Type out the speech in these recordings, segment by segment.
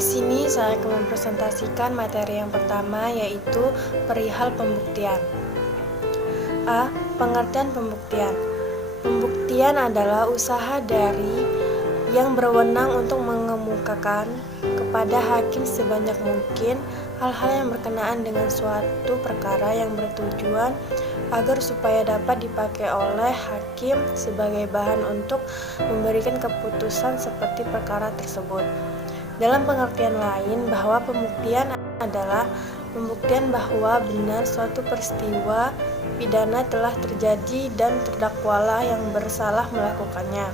Di sini saya akan mempresentasikan materi yang pertama, yaitu perihal pembuktian. A. Pengertian pembuktian. Pembuktian adalah usaha dari yang berwenang untuk mengemukakan kepada hakim sebanyak mungkin hal-hal yang berkenaan dengan suatu perkara yang bertujuan agar supaya dapat dipakai oleh hakim sebagai bahan untuk memberikan keputusan seperti perkara tersebut. Dalam pengertian lain, bahwa pembuktian adalah pembuktian bahwa benar suatu peristiwa pidana telah terjadi dan terdakwalah yang bersalah melakukannya,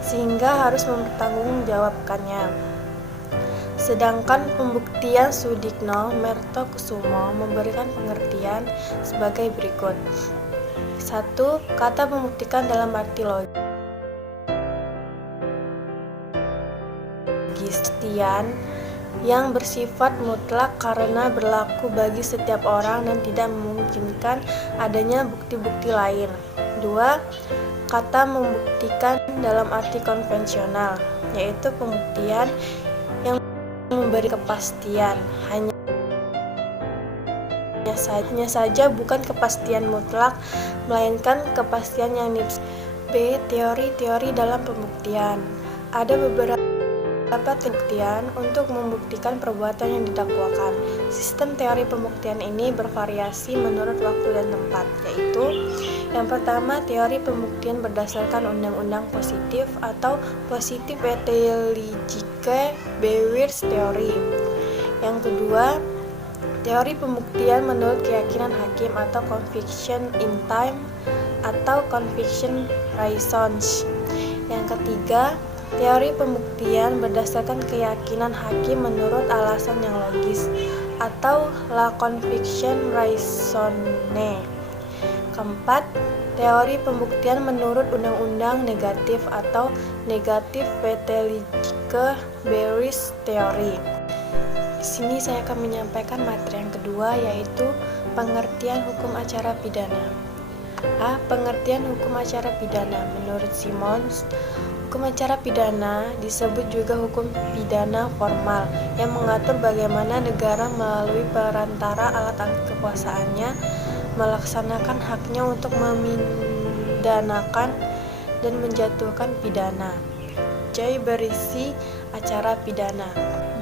sehingga harus mempertanggungjawabkannya. Sedangkan pembuktian Sudikno Mertokusumo memberikan pengertian sebagai berikut. 1. Kata membuktikan dalam arti logis. Yang bersifat mutlak karena berlaku bagi setiap orang dan tidak memungkinkan adanya bukti-bukti lain. 2. Kata membuktikan dalam arti konvensional, yaitu pembuktian yang memberi kepastian, hanya saja bukan kepastian mutlak, melainkan kepastian yang nipis. B. Teori-teori dalam pembuktian. Ada beberapa pembuktian untuk membuktikan perbuatan yang didakwakan. Sistem teori pembuktian ini bervariasi menurut waktu dan tempat, yaitu yang pertama, teori pembuktian berdasarkan undang-undang positif atau positive ethiological Bewirs teori. Yang kedua, teori pembuktian menurut keyakinan hakim atau conviction in time atau conviction reasons. Yang ketiga, teori pembuktian berdasarkan keyakinan hakim menurut alasan yang logis atau la conviction raisonne. Keempat, teori pembuktian menurut undang-undang negatif atau negative ethiological Bewirs teori. Di sini saya akan menyampaikan materi yang kedua, yaitu pengertian hukum acara pidana. A. Pengertian hukum acara pidana. Menurut Simons, hukum acara pidana disebut juga hukum pidana formal yang mengatur bagaimana negara melalui perantara alat-alat kekuasaannya melaksanakan haknya untuk memidanakan dan menjatuhkan pidana. C. Berisi acara pidana.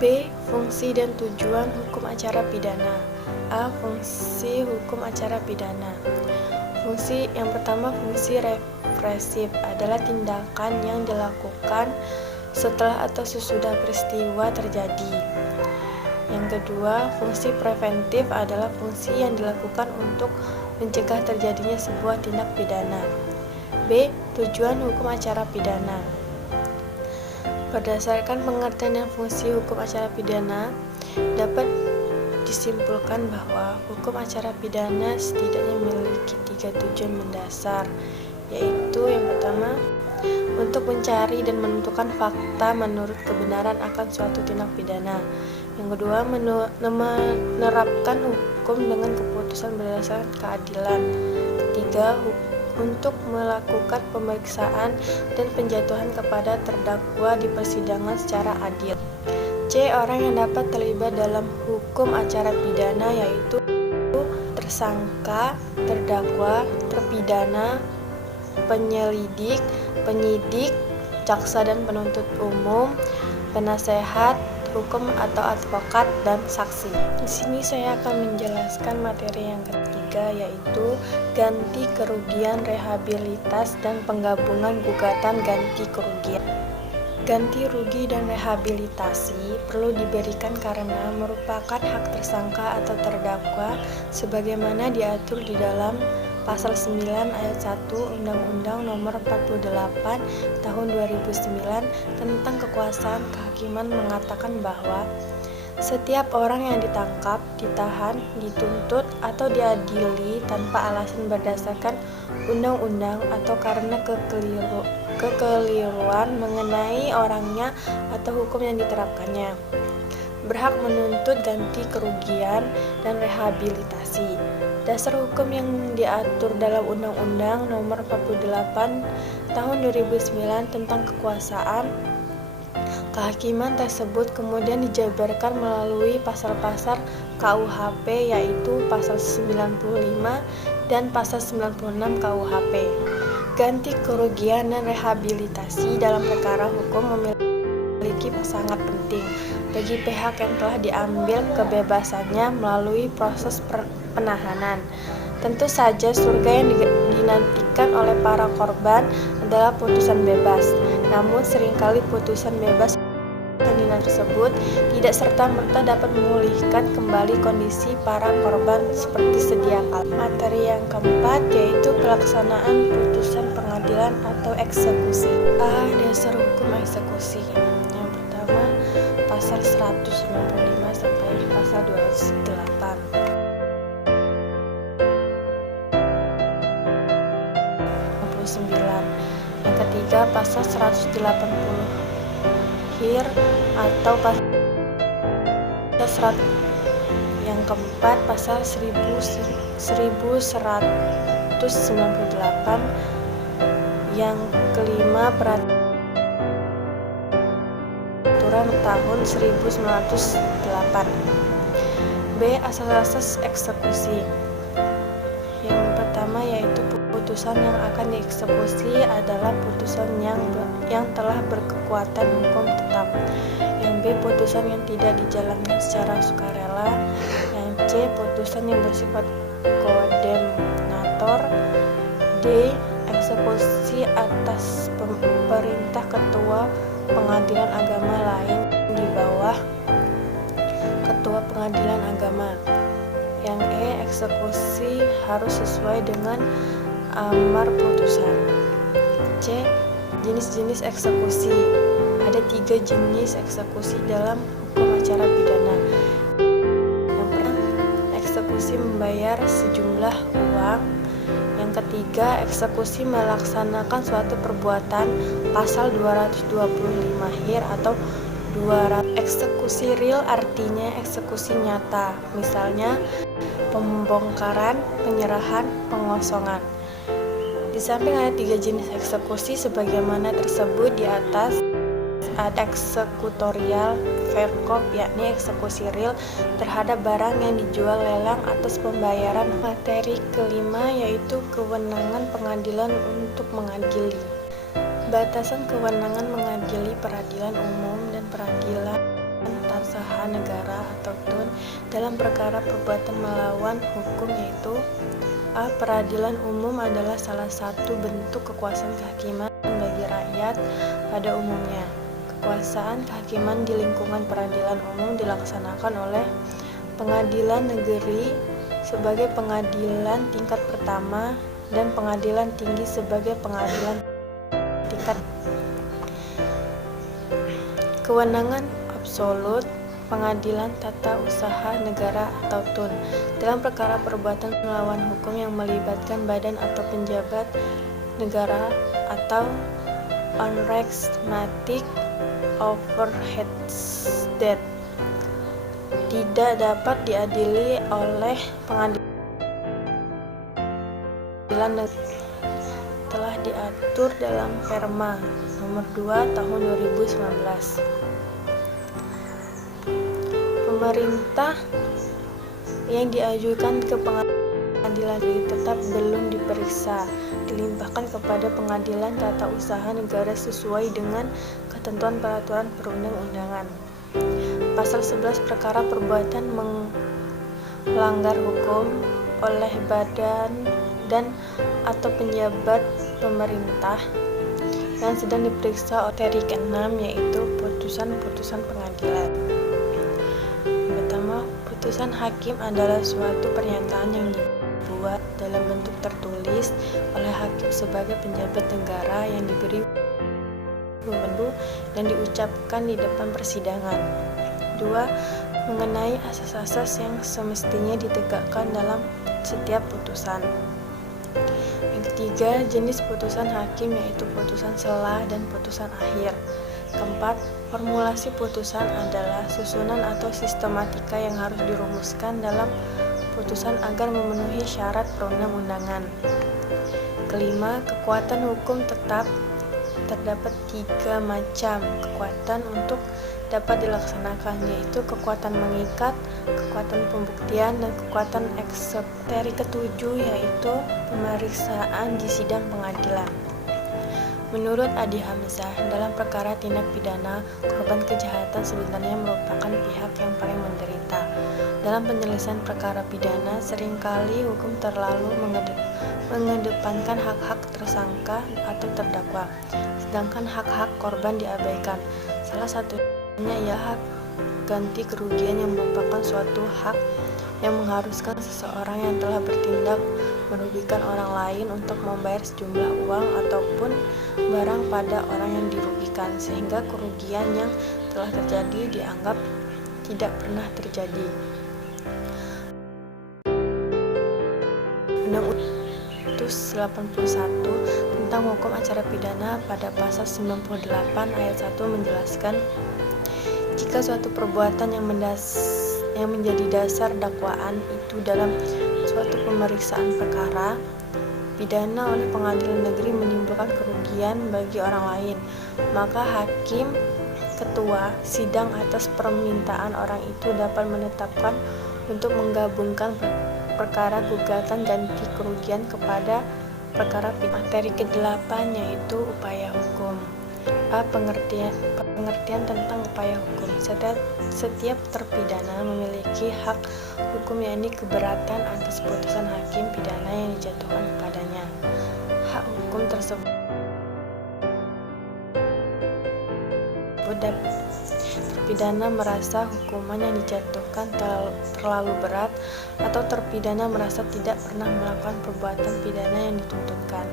B. Fungsi dan tujuan hukum acara pidana. A. Fungsi hukum acara pidana. Fungsi yang pertama, fungsi represif adalah tindakan yang dilakukan setelah atau sesudah peristiwa terjadi. Yang kedua, fungsi preventif adalah fungsi yang dilakukan untuk mencegah terjadinya sebuah tindak pidana. B. Tujuan hukum acara pidana. Berdasarkan pengertian dan fungsi hukum acara pidana, dapat disimpulkan bahwa hukum acara pidana setidaknya memiliki 3 tujuan mendasar, yaitu yang pertama, untuk mencari dan menentukan fakta menurut kebenaran akan suatu tindak pidana. Yang kedua, menerapkan hukum dengan keputusan berdasarkan keadilan. Ketiga, untuk melakukan pemeriksaan dan penjatuhan kepada terdakwa di persidangan secara adil. C. Orang yang dapat terlibat dalam hukum acara pidana, yaitu tersangka, terdakwa, terpidana, penyelidik, penyidik, jaksa dan penuntut umum, penasehat hukum atau advokat, dan saksi. Di sini saya akan menjelaskan materi yang ketiga, yaitu ganti kerugian, rehabilitas, dan penggabungan gugatan ganti kerugian. Ganti rugi dan rehabilitasi perlu diberikan karena merupakan hak tersangka atau terdakwa sebagaimana diatur di dalam Pasal 9 Ayat 1 Undang-Undang Nomor 48 Tahun 2009 tentang Kekuasaan Kehakiman mengatakan bahwa setiap orang yang ditangkap, ditahan, dituntut, atau diadili tanpa alasan berdasarkan undang-undang atau karena kekeliruan mengenai orangnya atau hukum yang diterapkannya, berhak menuntut ganti kerugian dan rehabilitasi. Dasar hukum yang diatur dalam Undang-Undang Nomor 48 Tahun 2009 tentang Kekuasaan Kehakiman tersebut kemudian dijabarkan melalui pasal-pasal KUHP, yaitu pasal 95 dan pasal 96 KUHP. Ganti kerugian dan rehabilitasi dalam perkara hukum memiliki sangat penting bagi pihak yang telah diambil kebebasannya melalui proses penahanan. Tentu saja surga yang dinantikan oleh para korban adalah putusan bebas. Namun seringkali putusan bebas tersebut tidak serta-merta dapat memulihkan kembali kondisi para korban seperti sedia kala. Materi yang keempat yaitu pelaksanaan putusan pengadilan atau eksekusi. Dasar hukum eksekusi. Yang pertama, pasal 195 sampai pasal 208. Yang ketiga, pasal 180 atau pasal 100. Yang keempat, pasal 1198. Yang kelima, peraturan tahun 1908. B. Asas-asas eksekusi. Yang pertama yaitu putusan yang akan dieksekusi adalah putusan yang telah berkekuatan hukum tetap. Yang B. Putusan yang tidak dijalankan secara sukarela. Yang C. Putusan yang bersifat kondemnator. D. Eksekusi atas perintah ketua pengadilan agama lain di bawah ketua pengadilan agama. Yang E. Eksekusi harus sesuai dengan amar putusan. C. Jenis-jenis eksekusi. Ada 3 jenis eksekusi dalam hukum acara pidana. Yang pertama, eksekusi membayar sejumlah uang. Yang ketiga, eksekusi melaksanakan suatu perbuatan, pasal 225 HIR atau 200. Eksekusi real artinya eksekusi nyata, misalnya pembongkaran, penyerahan, pengosongan. Di samping ada 3 jenis eksekusi sebagaimana tersebut di atas, ada eksekutorial verkop, yakni eksekusi real terhadap barang yang dijual lelang atas pembayaran. Materi kelima yaitu kewenangan pengadilan untuk mengadili. Batasan kewenangan mengadili peradilan umum dan peradilan tata negara atau TUN dalam perkara perbuatan melawan hukum yaitu A. Peradilan umum adalah salah satu bentuk kekuasaan kehakiman bagi rakyat pada umumnya. Kekuasaan kehakiman di lingkungan peradilan umum dilaksanakan oleh pengadilan negeri sebagai pengadilan tingkat pertama dan pengadilan tinggi sebagai pengadilan tingkat. Kewenangan absolut pengadilan tata usaha negara atau TUN dalam perkara perbuatan melawan hukum yang melibatkan badan atau penjabat negara atau unrechtmatig overheads that tidak dapat diadili oleh pengadilan negeri telah diatur dalam Perma nomor 2 tahun 2019. Pemerintah yang diajukan ke pengadilan tetap belum diperiksa, dilimpahkan kepada pengadilan tata usaha negara sesuai dengan ketentuan peraturan perundang-undangan. Pasal 11 perkara perbuatan melanggar hukum oleh badan dan atau penjabat pemerintah yang sedang diperiksa. Materi ke-6 yaitu putusan-putusan pengadilan. Putusan hakim adalah suatu pernyataan yang dibuat dalam bentuk tertulis oleh hakim sebagai penjabat negara yang diberi wewenang dan diucapkan di depan persidangan. 2. Mengenai asas-asas yang semestinya ditegakkan dalam setiap putusan. Yang ketiga, jenis putusan hakim yaitu putusan sela dan putusan akhir. Keempat, formulasi putusan adalah susunan atau sistematika yang harus dirumuskan dalam putusan agar memenuhi syarat perundang-undangan. Kelima, kekuatan hukum tetap terdapat 3 macam kekuatan untuk dapat dilaksanakan, yaitu kekuatan mengikat, kekuatan pembuktian, dan kekuatan eksekusi. Materi ketujuh yaitu pemeriksaan di sidang pengadilan. Menurut Adi Hamzah, dalam perkara tindak pidana, korban kejahatan sebenarnya merupakan pihak yang paling menderita. Dalam penyelesaian perkara pidana, seringkali hukum terlalu mengedepankan hak-hak tersangka atau terdakwa, sedangkan hak-hak korban diabaikan. Salah satunya ialah hak ganti kerugian yang merupakan suatu hak yang mengharuskan seseorang yang telah bertindak merugikan orang lain untuk membayar sejumlah uang ataupun barang pada orang yang dirugikan, sehingga kerugian yang telah terjadi dianggap tidak pernah terjadi. Undang-Undang 81 tentang hukum acara pidana pada pasal 98 ayat 1 menjelaskan, jika suatu perbuatan yang menjadi dasar dakwaan itu dalam suatu pemeriksaan perkara pidana oleh pengadilan negeri menimbulkan kerugian bagi orang lain, maka hakim ketua sidang atas permintaan orang itu dapat menetapkan untuk menggabungkan perkara gugatan ganti kerugian kepada perkara pidana. Materi ke-8 yaitu upaya hukum. Pengertian tentang upaya hukum. Setiap terpidana memiliki hak hukum, yakni keberatan atas putusan hakim pidana yang dijatuhkan kepadanya. Hak hukum tersebut terpidana merasa hukuman yang dijatuhkan terlalu berat, atau terpidana merasa tidak pernah melakukan perbuatan pidana yang dituntutkan.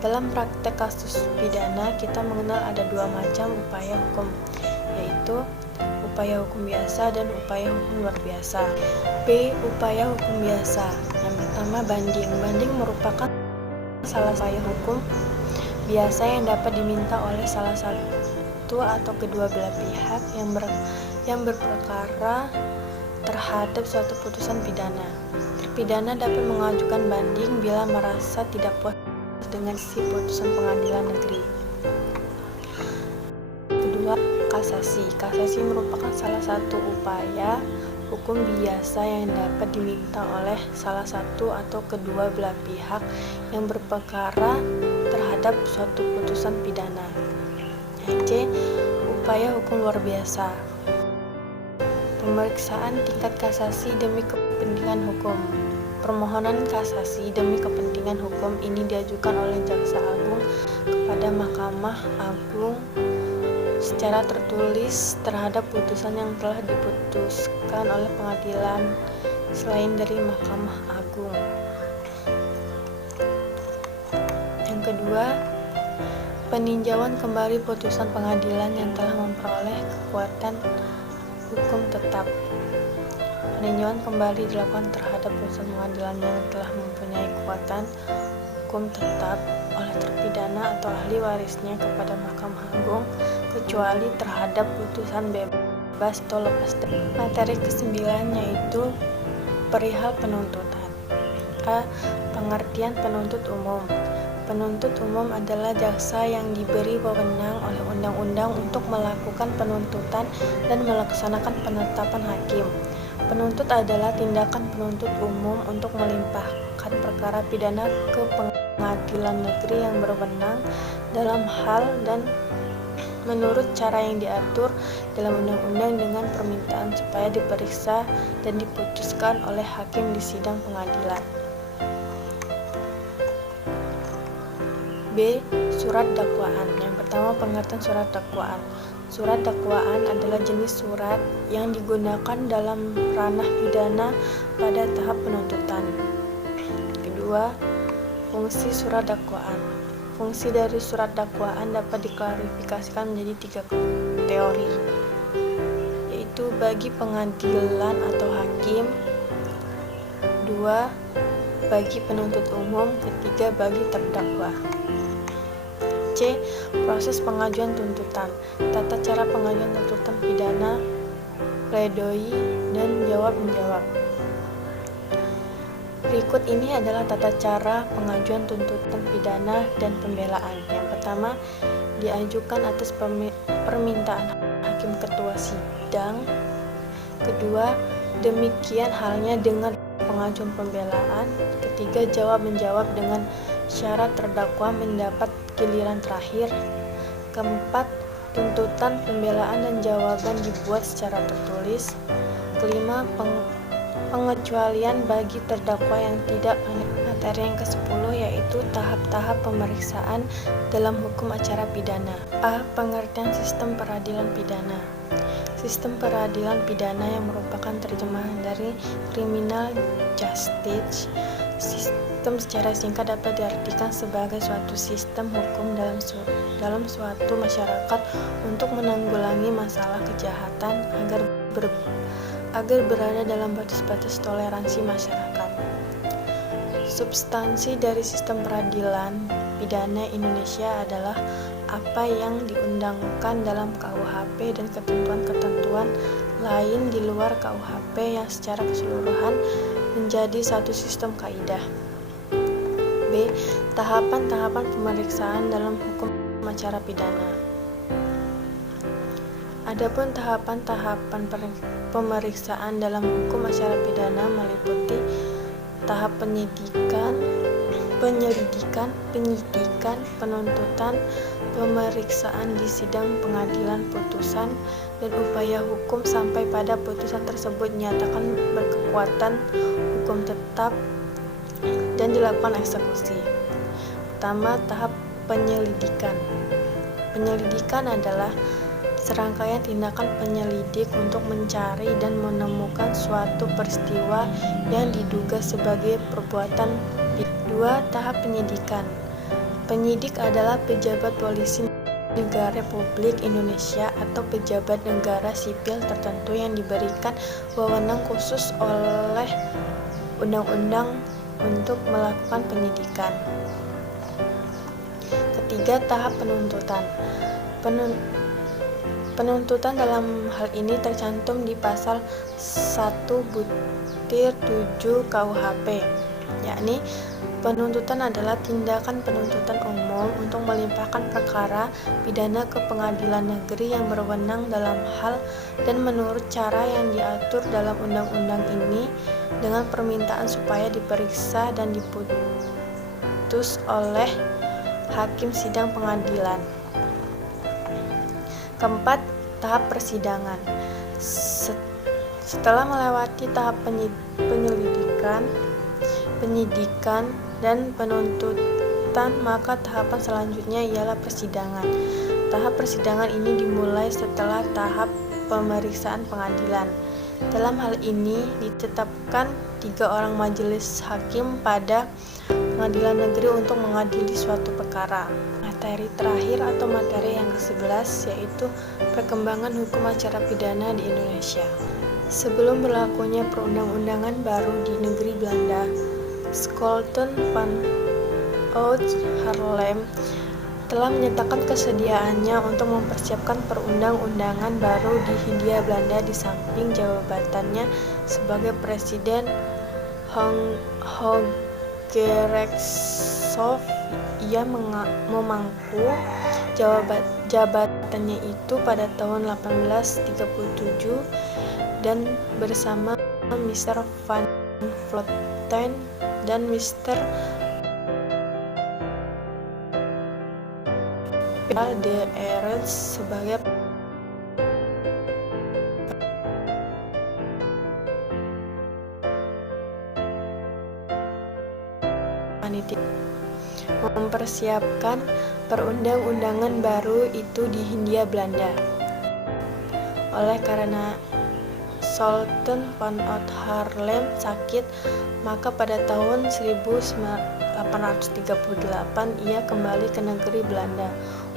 Dalam praktek kasus pidana, kita mengenal ada 2 macam upaya hukum, yaitu upaya hukum biasa dan upaya hukum luar biasa. B. Upaya hukum biasa. Yang pertama, banding. Banding merupakan salah satu upaya hukum biasa yang dapat diminta oleh salah satu atau kedua belah pihak yang berperkara terhadap suatu putusan pidana. Terpidana dapat mengajukan banding bila merasa tidak puas dengan isi putusan pengadilan negeri. Kedua, kasasi. Kasasi merupakan salah satu upaya hukum biasa yang dapat diminta oleh salah satu atau kedua belah pihak yang berperkara terhadap suatu putusan pidana. C. Upaya hukum luar biasa. Pemeriksaan tingkat kasasi demi kepentingan hukum. Permohonan kasasi demi kepentingan hukum ini diajukan oleh Jaksa Agung kepada Mahkamah Agung secara tertulis terhadap putusan yang telah diputuskan oleh pengadilan selain dari Mahkamah Agung. Yang kedua, peninjauan kembali putusan pengadilan yang telah memperoleh kekuatan hukum tetap. Peninjauan kembali dilakukan terhadap putusan pengadilan yang telah mempunyai kekuatan hukum tetap oleh terpidana atau ahli warisnya kepada Mahkamah Agung, kecuali terhadap putusan bebas atau lepas dari. Materi ke-9 yaitu perihal penuntutan. A. Pengertian penuntut umum. Penuntut umum adalah jaksa yang diberi wewenang oleh undang-undang untuk melakukan penuntutan dan melaksanakan penetapan hakim. Penuntut adalah tindakan penuntut umum untuk melimpahkan perkara pidana ke pengadilan negeri yang berwenang dalam hal dan menurut cara yang diatur dalam undang-undang dengan permintaan supaya diperiksa dan diputuskan oleh hakim di sidang pengadilan. B. Surat dakwaan. Yang pertama, pengertian surat dakwaan. Surat dakwaan adalah jenis surat yang digunakan dalam ranah pidana pada tahap penuntutan. Kedua, fungsi surat dakwaan. Fungsi dari surat dakwaan dapat diklarifikasikan menjadi 3 teori, yaitu bagi pengadilan atau hakim, 2 bagi penuntut umum, ketiga bagi terdakwa. C. Proses pengajuan tuntutan. Tata cara pengajuan tuntutan pidana, pledoi, dan jawab-menjawab. Berikut ini adalah tata cara pengajuan tuntutan pidana dan pembelaan. Yang pertama, diajukan atas permintaan hakim ketua sidang. Kedua, demikian halnya dengan pengajuan pembelaan. Ketiga, jawab-menjawab dengan syarat terdakwa mendapat giliran terakhir. Keempat, tuntutan, pembelaan, dan jawaban dibuat secara tertulis. Kelima, pengecualian bagi terdakwa yang tidak materi yang ke-10 yaitu tahap-tahap pemeriksaan dalam hukum acara pidana. A. Pengertian sistem peradilan pidana. Sistem peradilan pidana yang merupakan terjemahan dari criminal justice. Sistem secara singkat dapat diartikan sebagai suatu sistem hukum dalam suatu masyarakat untuk menanggulangi masalah kejahatan agar berada dalam batas-batas toleransi masyarakat. Substansi dari sistem peradilan pidana Indonesia adalah apa yang diundangkan dalam KUHP dan ketentuan-ketentuan lain di luar KUHP yang secara keseluruhan menjadi satu sistem kaidah. B. Tahapan-tahapan pemeriksaan dalam hukum acara pidana. Adapun tahapan-tahapan pemeriksaan dalam hukum acara pidana meliputi tahap penyelidikan, penuntutan, pemeriksaan di sidang pengadilan putusan, dan upaya hukum sampai pada putusan tersebut dinyatakan berkekuatan hukum tetap dan dilakukan eksekusi. Pertama, tahap penyelidikan. Penyelidikan adalah serangkaian tindakan penyelidik untuk mencari dan menemukan suatu peristiwa yang diduga sebagai perbuatan. 2. Tahap penyidikan. Penyidik adalah pejabat polisi negara Republik Indonesia atau pejabat negara sipil tertentu yang diberikan wewenang khusus oleh undang-undang untuk melakukan penyidikan. Ketiga, tahap penuntutan. Penuntutan dalam hal ini tercantum di pasal 1/7 KUHP, yakni penuntutan adalah tindakan penuntutan umum untuk melimpahkan perkara pidana ke pengadilan negeri yang berwenang dalam hal dan menurut cara yang diatur dalam undang-undang ini dengan permintaan supaya diperiksa dan diputus oleh hakim sidang pengadilan. Keempat, tahap persidangan. Setelah melewati tahap penyidikan, dan penuntutan, maka tahapan selanjutnya ialah persidangan. Tahap persidangan ini dimulai setelah tahap pemeriksaan pengadilan. Dalam hal ini ditetapkan 3 orang majelis hakim pada pengadilan negeri untuk mengadili suatu perkara. Materi terakhir atau materi yang ke-11 yaitu perkembangan hukum acara pidana di Indonesia. Sebelum berlakunya perundang-undangan baru di negeri Belanda, Scholten van Out-Haarlem telah menyatakan kesediaannya untuk mempersiapkan perundang-undangan baru di Hindia Belanda di samping jabatannya sebagai Presiden Hooggerechtshof. Ia memangku jabatannya itu pada tahun 1837 dan bersama Mr. Van Vleuten dan Mr. de Eretz sebagai panitia mempersiapkan perundang-undangan baru itu di Hindia Belanda. Oleh karena Scholten van Out-Haarlem sakit, maka pada tahun 1838 ia kembali ke negeri Belanda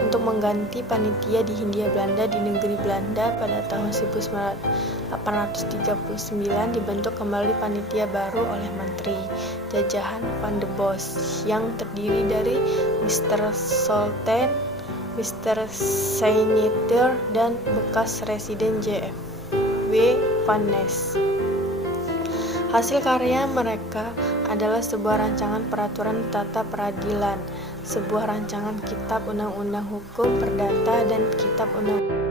untuk mengganti panitia di Hindia Belanda. Di negeri Belanda pada tahun 1839 dibentuk kembali panitia baru oleh Menteri Jajahan Van der Bos yang terdiri dari Mr. Scholten, Mr. Senator, dan bekas Residen J.F.W. Van Ness. Hasil karya mereka adalah sebuah rancangan peraturan tata peradilan, sebuah rancangan kitab undang-undang hukum perdata, dan kitab undang